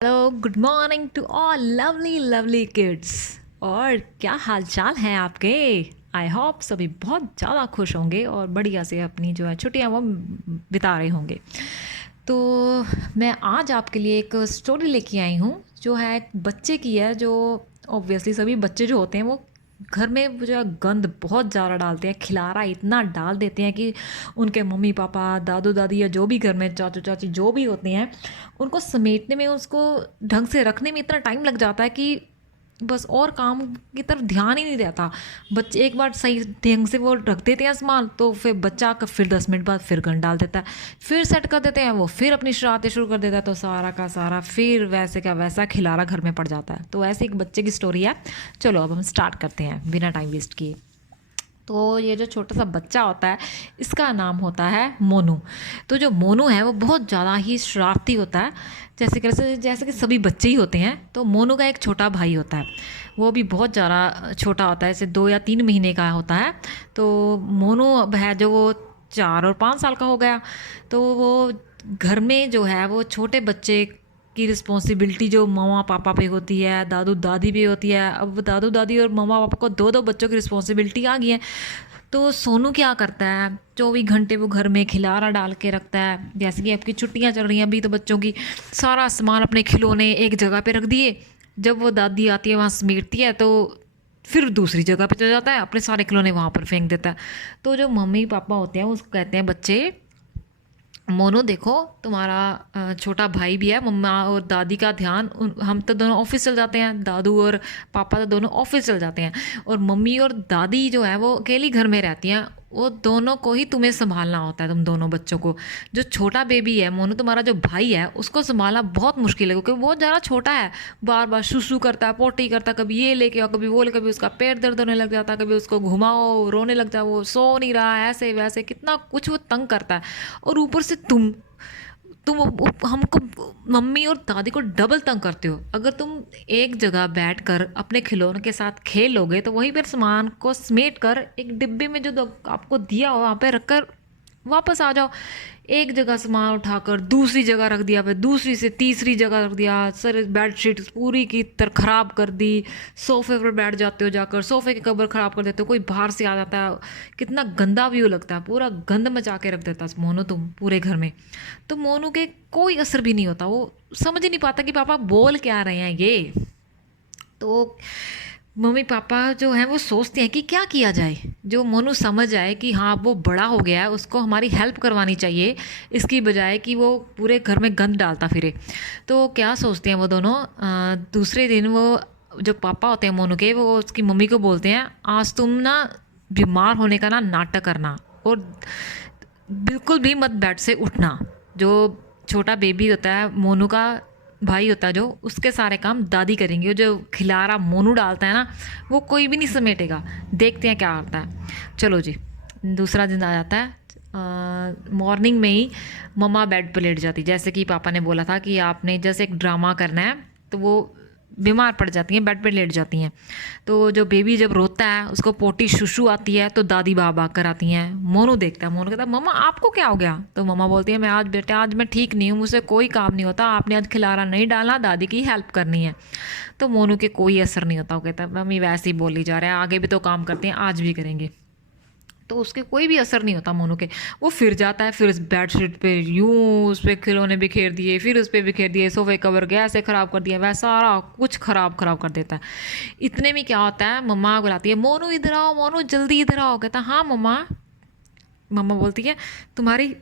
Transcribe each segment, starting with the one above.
Hello, good morning to all lovely lovely kids. और क्या हाल चाल हैं आपके। आई होप सभी बहुत ज़्यादा खुश होंगे और बढ़िया से अपनी जो है छुट्टियां वो बिता रहे होंगे। तो मैं आज आपके लिए एक स्टोरी लेके आई हूँ जो है एक बच्चे की है। जो ऑब्वियसली सभी बच्चे जो होते हैं वो घर में वो जो है गंद बहुत ज़्यादा डालते हैं, खिलारा इतना डाल देते हैं कि उनके मम्मी पापा दादू दादी या जो भी घर में चाचू चाची जो भी होते हैं उनको समेटने में, उसको ढंग से रखने में इतना टाइम लग जाता है कि बस और काम की तरफ ध्यान ही नहीं रहता। बच्चे एक बार सही ढंग से वो रख देते हैं सामान तो फिर बच्चा का फिर 10 मिनट बाद फिर गंद डाल देता है, फिर सेट कर देते हैं, वो फिर अपनी शरारतें शुरू कर देता है, तो सारा का सारा फिर वैसे का वैसा खिलारा घर में पड़ जाता है। तो ऐसे एक बच्चे की स्टोरी है। चलो अब हम स्टार्ट करते हैं बिना टाइम वेस्ट किए। तो ये जो छोटा सा बच्चा होता है इसका नाम होता है मोनू। तो जो मोनू है वो बहुत ज़्यादा ही शरारती होता है, जैसे कि सभी बच्चे ही होते हैं। तो मोनू का एक छोटा भाई होता है, वो भी बहुत ज़्यादा छोटा होता है, जैसे 2 या 3 महीने का होता है। तो मोनू अब है जो वो 4 और 5 साल का हो गया। तो वो घर में जो है वो छोटे बच्चे की रिस्पॉन्सिबिलिटी जो मम्मा पापा पे होती है, दादू दादी पे होती है। अब दादू दादी और मम्मा पापा को दो दो बच्चों की रिस्पॉन्सिबिलिटी आ गई है। तो सोनू क्या करता है, 24 घंटे वो घर में खिलारा डाल के रखता है। जैसे कि आपकी छुट्टियां चल रही हैं अभी, तो बच्चों की सारा सामान अपने खिलौने एक जगह पे रख दिए। जब वो दादी आती है वहाँ समेटती है तो फिर दूसरी जगह पे चला जाता है, अपने सारे खिलौने वहाँ पर फेंक देता है। तो जो मम्मी पापा होते हैं उसको कहते हैं बच्चे, मोनू देखो तुम्हारा छोटा भाई भी है, मम्मा और दादी का ध्यान हम तो दोनों ऑफिस चल जाते हैं, दादू और पापा तो दोनों ऑफिस चल जाते हैं, और मम्मी और दादी जो है वो अकेली घर में रहती हैं। वो दोनों को ही तुम्हें संभालना होता है, तुम दोनों बच्चों को। जो छोटा बेबी है मोनू, तुम्हारा जो भाई है, उसको संभालना बहुत मुश्किल है क्योंकि वो ज़रा छोटा है। बार बार शुशु करता है, पोटी करता है, कभी ये लेके आओ, कभी वो ले, कभी उसका पेट दर्द होने लग जाता है, कभी उसको घुमाओ रोने लग जाओ, वो सो नहीं रहा है, ऐसे वैसे कितना कुछ वो तंग करता है। और ऊपर से तुम हमको, मम्मी और दादी को डबल तंग करते हो। अगर तुम एक जगह बैठकर अपने खिलौनों के साथ खेल लोगे तो वहीं पर सामान को समेट कर एक डिब्बे में जो आपको दिया हो वहाँ पे रखकर वापस आ जाओ। एक जगह सामान उठाकर दूसरी जगह रख दिया, फिर दूसरी से तीसरी जगह रख दिया, सर बेडशीट पूरी की तरह ख़राब कर दी। सोफे पर बैठ जाते हो, जाकर सोफे के कवर ख़राब कर देते हो, कोई बाहर से आ जाता है, कितना गंदा व्यू लगता है, पूरा गंद मचा के रख देता है मोनू तुम पूरे घर में। तो मोनू के कोई असर भी नहीं होता, वो समझ ही नहीं पाता कि पापा बोल क्या रहे हैं ये। तो मम्मी पापा जो हैं वो सोचते हैं कि क्या किया जाए, जो मोनू समझ आए कि हाँ वो बड़ा हो गया है, उसको हमारी हेल्प करवानी चाहिए, इसकी बजाय कि वो पूरे घर में गंद डालता फिरे। तो क्या सोचते हैं वो दोनों, दूसरे दिन वो जो पापा होते हैं मोनू के, वो उसकी मम्मी को बोलते हैं आज तुम ना बीमार होने का ना नाटक करना, और बिल्कुल भी मत बेड से उठना। जो छोटा बेबी होता है मोनू का भाई होता है, जो उसके सारे काम दादी करेंगी, जो खिलारा मोनू डालता है ना वो कोई भी नहीं समेटेगा। देखते हैं क्या होता है। चलो जी, दूसरा दिन आ जाता है। मॉर्निंग में ही मम्मा बेड पर लेट जाती, जैसे कि पापा ने बोला था कि आपने जैसे एक ड्रामा करना है, तो वो बीमार पड़ जाती हैं, बेड पे लेट जाती हैं। तो जो बेबी जब रोता है उसको पोटी शुशु आती है तो दादी भाग कर आती हैं। मोनू देखता है, मोनू कहता है मम्मा आपको क्या हो गया। तो मम्मा बोलती है मैं आज बेटा, आज मैं ठीक नहीं हूँ, मुझसे कोई काम नहीं होता, आपने आज खिलारा नहीं डालना, दादी की हेल्प करनी है। तो मोनू के कोई असर नहीं होता, वो कहता है मम्मी वैसे ही बोली जा रहा है, आगे भी तो काम करते हैं, आज भी करेंगे। तो उसके कोई भी असर नहीं होता मोनू के। वो फिर जाता है, फिर उस बेडशीट पे यूं उस पर खिलौने बिखेर दिए, फिर उस पर बिखेर दिए, सोफे कवर गया ऐसे ख़राब कर दिया, वैसा सारा कुछ ख़राब ख़राब कर देता है। इतने में क्या होता है, मम्मा बुलाती है मोनू इधर आओ, मोनू जल्दी इधर आओ। कहता हाँ मम्मा। मम्मा बोलती है तुम्हारी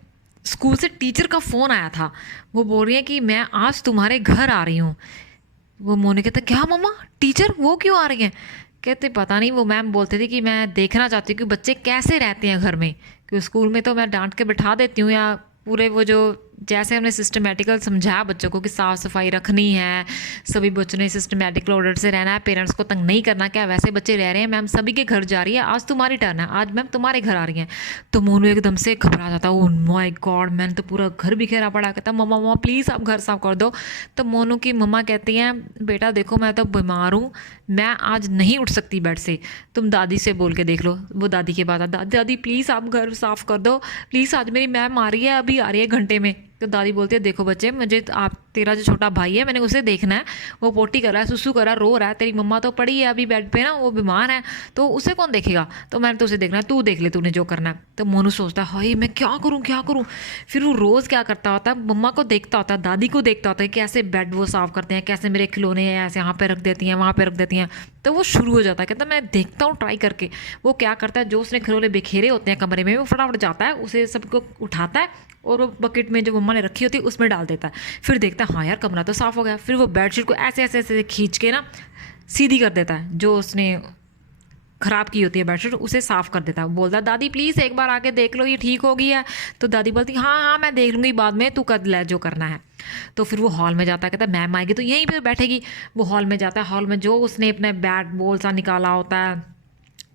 स्कूल से टीचर का फ़ोन आया था, वो बोल रही है कि मैं आज तुम्हारे घर आ रही हूँ। वो मोनू कहता क्या मम्मा, टीचर वो क्यों आ रही हैं। कहते पता नहीं, वो मैम बोलते थे कि मैं देखना चाहती हूँ कि बच्चे कैसे रहते हैं घर में, क्योंकि स्कूल में तो मैं डांट के बिठा देती हूँ, या पूरे वो जो जैसे हमने सिस्टमेटिकल समझाया बच्चों को कि साफ़ सफाई रखनी है, सभी बच्चों ने सिस्टमेटिकल ऑर्डर से रहना है, पेरेंट्स को तंग नहीं करना, क्या वैसे बच्चे रह रहे हैं, मैम सभी के घर जा रही है, आज तुम्हारी टर्न है, आज मैम तुम्हारे घर आ रही हैं। तो मोनू एकदम से घबरा जाता है, ओह माय गॉड मैंने तो पूरा घर बिखेरा पड़ा। कहता मम्मा मम्मा प्लीज़ आप घर साफ कर दो। तो मोनू की मम्मा कहती हैं बेटा देखो मैं तो बीमार हूँ, मैं आज नहीं उठ सकती बेड से, तुम दादी से बोल के देख लो। वो दादी के बाद दादी दादी प्लीज़ आप घर साफ़ कर दो, प्लीज़ आज मेरी मैम आ रही है, अभी आ रही है घंटे में। तो दादी बोलती है देखो बच्चे, मुझे आप तेरा जो छोटा भाई है मैंने उसे देखना है, वो पोटी कर रहा है, सुसु कर रहा है, रो रहा है, तेरी मम्मा तो पड़ी है अभी बेड पे ना, वो बीमार है, तो उसे कौन देखेगा, तो मैंने तो उसे देखना है, तू देख ले तूने जो करना है। तो मोनू सोचता है हाय मैं क्या करूँ क्या करूँ। फिर वो रोज़ क्या करता होता है, मम्मा को देखता होता है, दादी को देखता होता है कैसे बेड वो साफ़ करते हैं, कैसे मेरे खिलौने ऐसे यहाँ पे रख देती हैं वहाँ पे रख देती हैं। तो वो शुरू हो जाता है, कहता मैं देखता हूँ ट्राई करके। वो क्या करता है, जो उसने खिलौने बिखेरे होते हैं कमरे में, वो फटाफट जाता है उसे सबको उठाता है और वो बकेट में जो मम्मा ने रखी होती है उसमें डाल देता है। फिर देखता है हाँ यार कमरा तो साफ़ हो गया। फिर वो बेडशीट को ऐसे ऐसे ऐसे खींच के ना सीधी कर देता है, जो उसने ख़राब की होती है बेडशीट उसे साफ़ कर देता है। बोलता है दादी प्लीज़ एक बार आके देख लो ये ठीक हो गई है। तो दादी बोलती हाँ हाँ मैं देख लूँगी बाद में, तू कर ले जो करना है। तो फिर वो हॉल में जाता है, कहता है मैम आएगी तो यहीं पर बैठेगी। वो हॉल में जाता है, हॉल में जो उसने अपने बैट बॉल सा निकाला होता है,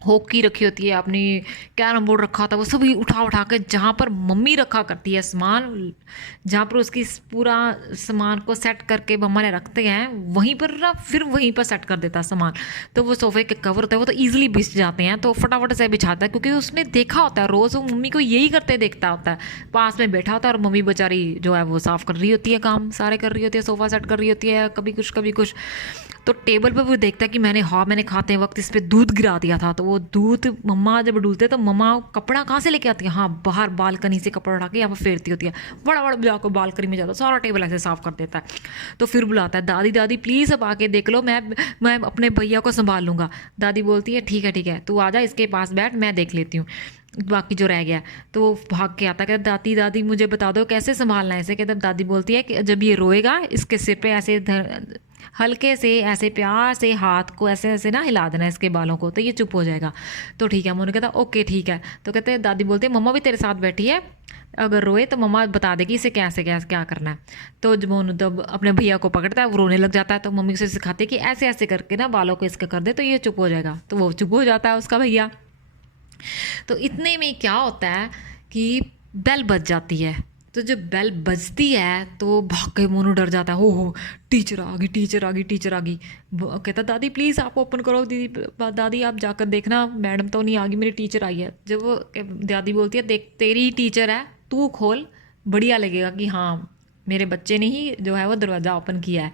हॉकी रखी होती है, अपनी कैरम बोर्ड रखा होता है, वो सभी उठा उठा के जहाँ पर मम्मी रखा करती है सामान, जहाँ पर उसकी पूरा सामान को सेट करके मम्मा ने रखते हैं वहीं पर ना फिर वहीं पर सेट कर देता है सामान। तो वो सोफे के कवर होते हैं वो तो ईजिली बिछ जाते हैं, तो फटाफट से बिछाता है क्योंकि उसने देखा होता है रोज़ वो मम्मी को यही करते देखता होता है। पास में बैठा होता है और मम्मी बेचारी जो है वो साफ़ कर रही होती है, काम सारे कर रही होती है, सोफ़ा सेट कर रही होती है, कभी कुछ। तो टेबल पर वो देखता है कि मैंने खाते वक्त इस पर दूध गिरा दिया था। तो वो दूध मम्मा जब डूलते तो मम्मा कपड़ा कहाँ से लेके आती है, हाँ बाहर बालकनी से कपड़ा उठा के यहाँ पर फेरती होती है, बड़ा बड़ा जाकर बालकनी में जाता सारा टेबल ऐसे साफ़ कर देता है। तो फिर बुलाता है दादी दादी प्लीज़ अब आके देख लो, मैं अपने भैया को संभाल लूँगा। दादी बोलती है ठीक है तू आ जा इसके पास बैठ, मैं देख लेती हूँ बाकी जो रह गया। तो वो भाग के आता है, कहता दादी दादी मुझे बता दो कैसे संभालना है इसे। कहता दादी बोलती है कि जब ये रोएगा इसके सिर पे ऐसे हल्के से ऐसे प्यार से हाथ को ऐसे ऐसे ना हिला देना इसके बालों को, तो ये चुप हो जाएगा। तो ठीक है, मोनू कहता ओके ठीक है। तो कहते हैं दादी बोलती है मम्मा भी तेरे साथ बैठी है, अगर रोए तो मम्मा बता देगी इसे कैसे क्या करना है। तो जब मोनू तब अपने भैया को पकड़ता है वो रोने लग जाता है, तो मम्मी उसे सिखाती है कि ऐसे ऐसे करके ना बालों को इसका कर दे तो ये चुप हो जाएगा। तो वो चुप हो जाता है उसका भैया। तो इतने में क्या होता है कि बेल बज जाती है। तो जब बेल बजती है तो भाग के मोनू डर जाता है, हो टीचर आ गई। कहता दादी प्लीज़ आप ओपन करो, दादी आप जाकर देखना मैडम तो नहीं आ गई, मेरी टीचर आई है। जब वो दादी बोलती है देख तेरी टीचर है तू खोल, बढ़िया लगेगा कि हाँ मेरे बच्चे ने ही जो है वो दरवाज़ा ओपन किया है।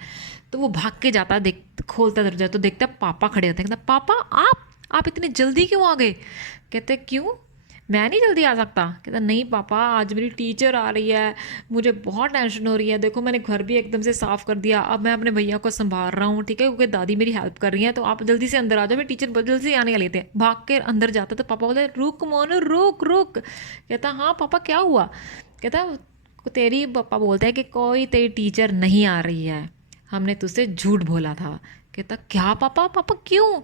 तो वो भाग के जाता है, देख खोलता दरवाजा तो देखता है पापा खड़े होते हैं। कहता पापा आप इतने जल्दी क्यों आ गए। कहते क्यों मैं नहीं जल्दी आ सकता। कहता नहीं पापा आज मेरी टीचर आ रही है, मुझे बहुत टेंशन हो रही है, देखो मैंने घर भी एकदम से साफ़ कर दिया, अब मैं अपने भैया को संभाल रहा हूँ ठीक है, क्योंकि दादी मेरी हेल्प कर रही है, तो आप जल्दी से अंदर आ जाओ, मेरी टीचर जल्दी से आने वाली थे। भाग के अंदर जाता तो पापा बोले रुक मोनू रुक। कहता हाँ पापा क्या हुआ। कहता तेरी पापा बोलते हैं कि कोई तेरी टीचर नहीं आ रही है, हमने तुझसे झूठ बोला था। कहता क्या पापा क्यों।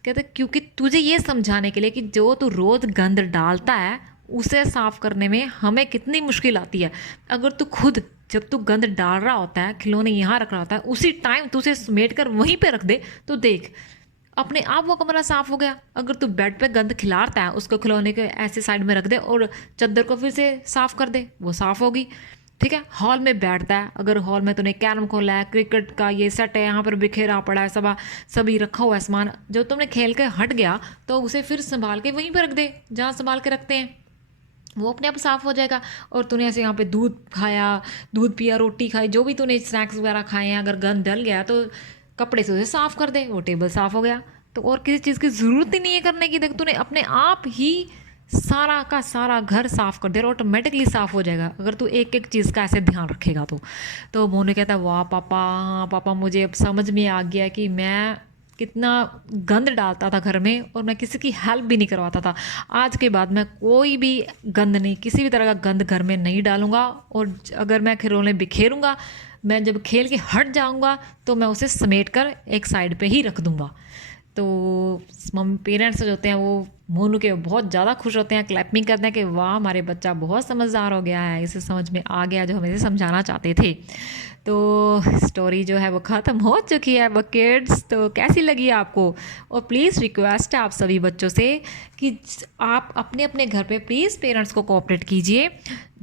कहते क्योंकि तुझे ये समझाने के लिए कि जो तू रोज़ गंद डालता है उसे साफ़ करने में हमें कितनी मुश्किल आती है। अगर तू खुद जब तू गंद डाल रहा होता है, खिलौने यहाँ रख रहा होता है, उसी टाइम तू उसे समेट कर वहीं पे रख दे तो देख अपने आप वो कमरा साफ़ हो गया। अगर तू बेड पे गंद खिलाता है उसको खिलौने के ऐसे साइड में रख दे और चादर को फिर से साफ़ कर दे, वो साफ़ होगी। ठीक है, हॉल में बैठता है, अगर हॉल में तूने कैरम खोला है, क्रिकेट का ये सेट है यहाँ पर बिखेरा पड़ा है, सभी रखा हुआ है सामान, जो तुमने खेल के हट गया तो उसे फिर संभाल के वहीं पर रख दे जहाँ संभाल के रखते हैं, वो अपने आप साफ़ हो जाएगा। और तूने ऐसे यहाँ पे दूध खाया, दूध पिया, रोटी खाई, जो भी तूने स्नैक्स वगैरह खाए हैं, अगर गंद डल गया तो कपड़े से उसे साफ़ कर दे, वो टेबल साफ़ हो गया। तो और किसी चीज़ की ज़रूरत ही नहीं है करने की, देख तूने अपने आप ही सारा का सारा घर साफ़ कर दे और ऑटोमेटिकली साफ़ हो जाएगा अगर तू एक एक चीज़ का ऐसे ध्यान रखेगा तो। तो मोनू कहता है वाह पापा, हाँ पापा मुझे अब समझ में आ गया कि मैं कितना गंद डालता था घर में और मैं किसी की हेल्प भी नहीं करवाता था। आज के बाद मैं कोई भी गंद नहीं, किसी भी तरह का गंद घर में नहीं डालूंगा, और अगर मैं खिलौने बिखेरूंगा, मैं जब खेल के हट जाऊंगा तो मैं उसे समेट कर एक साइड पे ही रख दूंगा। तो मम्मी पेरेंट्स जो होते हैं वो मोनू के बहुत ज़्यादा खुश होते हैं, क्लैपिंग करते हैं कि वाह हमारे बच्चा बहुत समझदार हो गया है, इसे समझ में आ गया जो हमें इसे समझाना चाहते थे। तो स्टोरी जो है वो ख़त्म हो चुकी है वो किड्स। तो कैसी लगी आपको, और प्लीज़ रिक्वेस्ट है आप सभी बच्चों से कि आप अपने अपने घर पे प्लीज़ पेरेंट्स को कोऑपरेट कीजिए,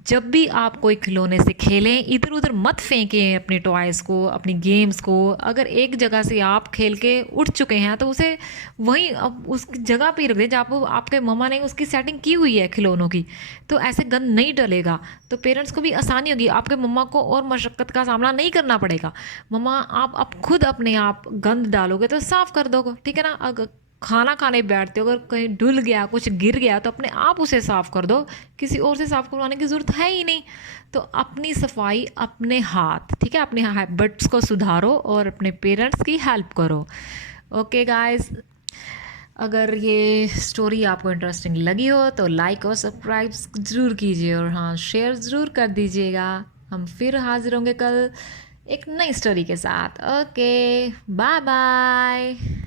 जब भी आप कोई खिलौने से खेलें, इधर उधर मत फेंकें अपने टॉयज़ को, अपनी गेम्स को। अगर एक जगह से आप खेल के उठ चुके हैं तो उसे वहीं अब उस जगह पे ही रख दें जहाँ पे आपके मम्मा ने उसकी सेटिंग की हुई है खिलौनों की। तो ऐसे गंद नहीं डलेगा, तो पेरेंट्स को भी आसानी होगी, आपके मम्मा को और मशक्क़त का सामना नहीं करना पड़ेगा। मम्मा आप खुद अपने आप गंद डालोगे तो साफ़ कर दोगे, ठीक है ना। अगर खाना खाने बैठते हो, अगर कहीं डुल गया, कुछ गिर गया, तो अपने आप उसे साफ़ कर दो, किसी और से साफ़ करवाने की ज़रूरत है ही नहीं। तो अपनी सफाई अपने हाथ, ठीक है, अपने हैबिट्स को सुधारो और अपने पेरेंट्स की हेल्प करो। ओके गाइस, अगर ये स्टोरी आपको इंटरेस्टिंग लगी हो तो लाइक और सब्सक्राइब ज़रूर कीजिए, और हाँ, शेयर ज़रूर कर दीजिएगा। हम फिर हाजिर होंगे कल एक नई स्टोरी के साथ। Okay, bye bye.